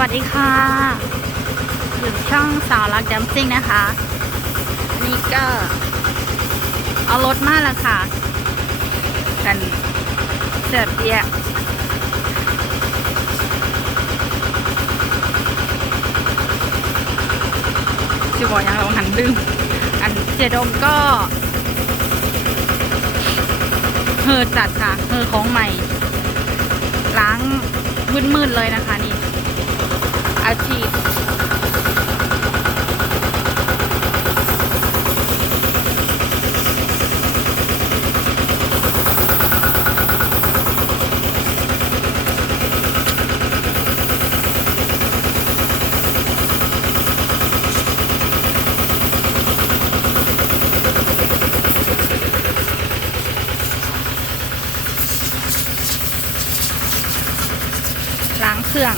วัสดีค่ะอยู่ช่องสาวรักจัมซิ่งนะคะอันนี้ก็ เอารถมาแล้วค่ะ กันเสิร์ฟเบียจะบอกยังเราหันลืมอันเจดมก็เฮอจัดค่ะเฮอของใหม่ ล้างมืดๆเลยนะคะนี่ อาชีพล้างเครื่อง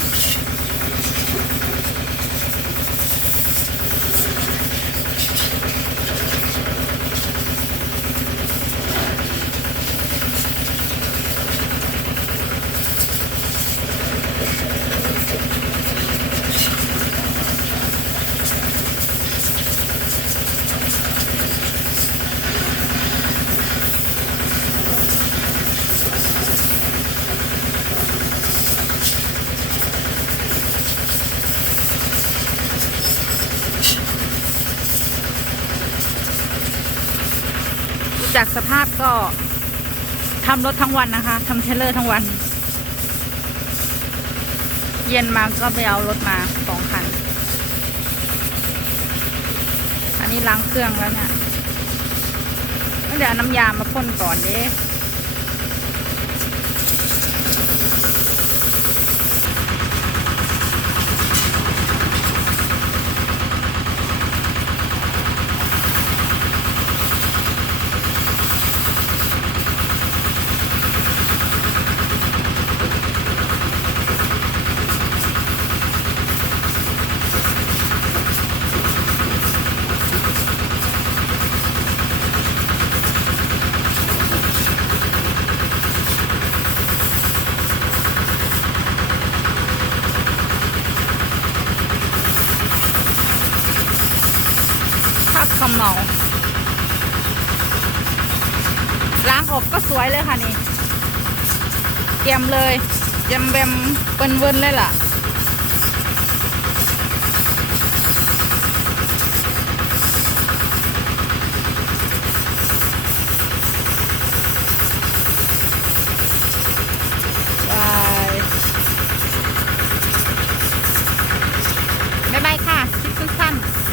จากสภาพก็ทำรถทั้งวันนะคะทำเทรลเลอร์ทั้งวัน เย็นมาก็ไปเอารถมาสองคัน อันนี้ล้างเครื่องแล้วเนี่ยเดี๋ยวน้ำยามาพ่นก่อนเด้ คำเมาล้างออกก็สวยเลยค่ะนี่เตรียมเลยเตรียมแบมเปิ้นเวินเลยล่ะ